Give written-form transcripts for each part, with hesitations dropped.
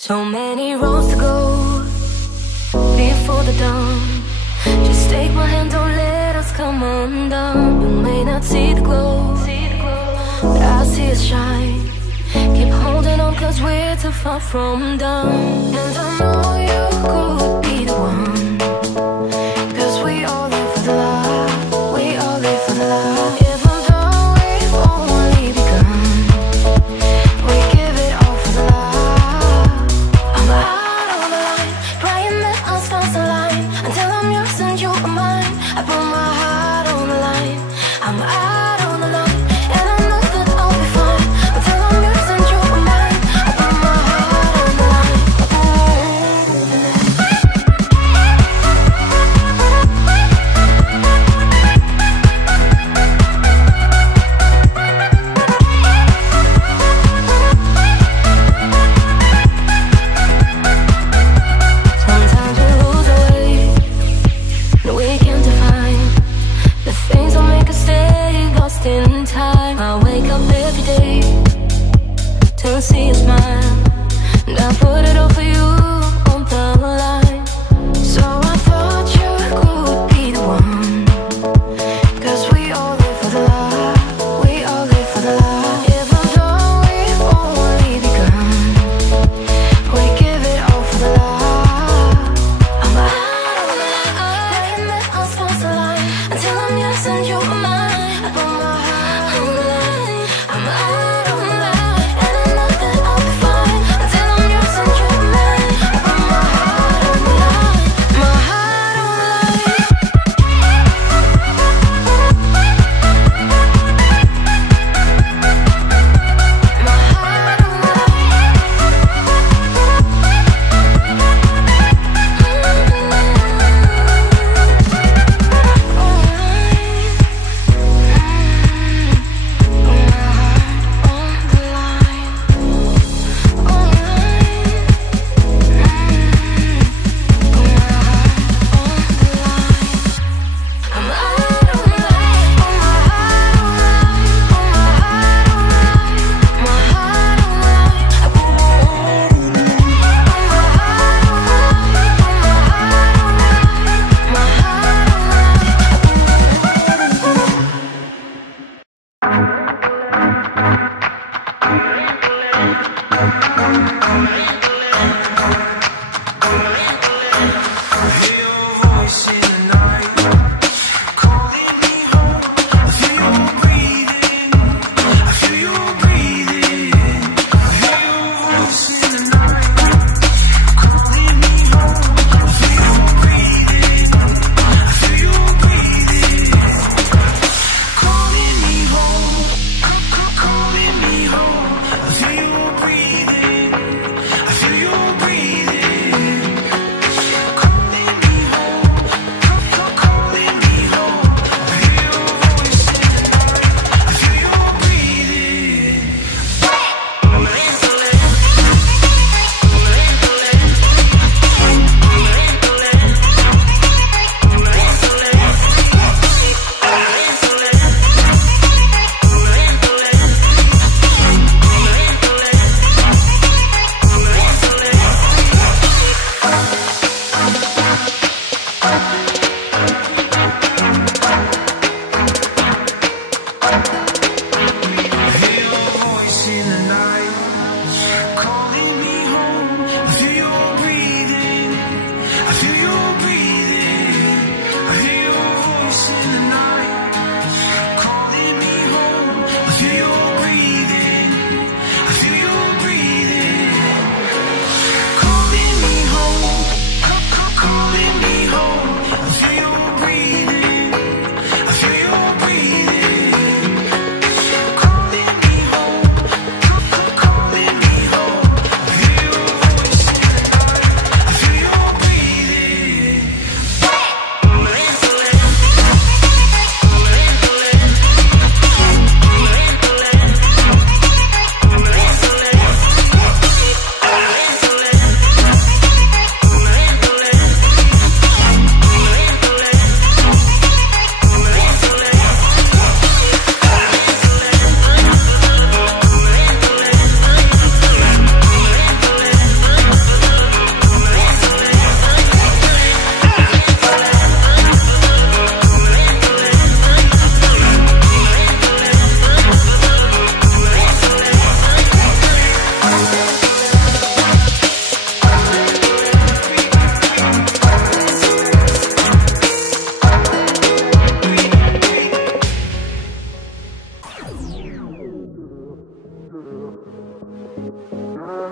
So many roads to go before the dawn. Just take my hand, don't let us come undone. You may not see the glow, but I see it shine. Keep holding on, cause we're too far from done. And I know you could be the one, cause we all live for the love, we all live for the love. Even though we've only begun, we give it all for the love. I'm out on the line, praying that our stars align. Until I'm yours and you are mine, I put my heart on the line. I'm out on the line, and I know that I'll be fine. Until I'm yours and you are mine, I put my heart on the line. Sometimes we lose our way, no we can't define the things that make us stay lost in time. I wake up every day to see a smile, and I put it all for you on the line. So I thought you could be the one, cause we all live for the love, we all live for the love. Even though we've only begun, we give it all for the love. I'm out on the line, praying that our stars align. Until I'm yours and you are mine, I put my heart on the line. I'm out on the line, and I know that I'll be fine. Until I'm yours and you are mine, I put my heart on the line. My heart on the line. My heart on the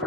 You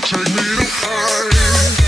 take me to high.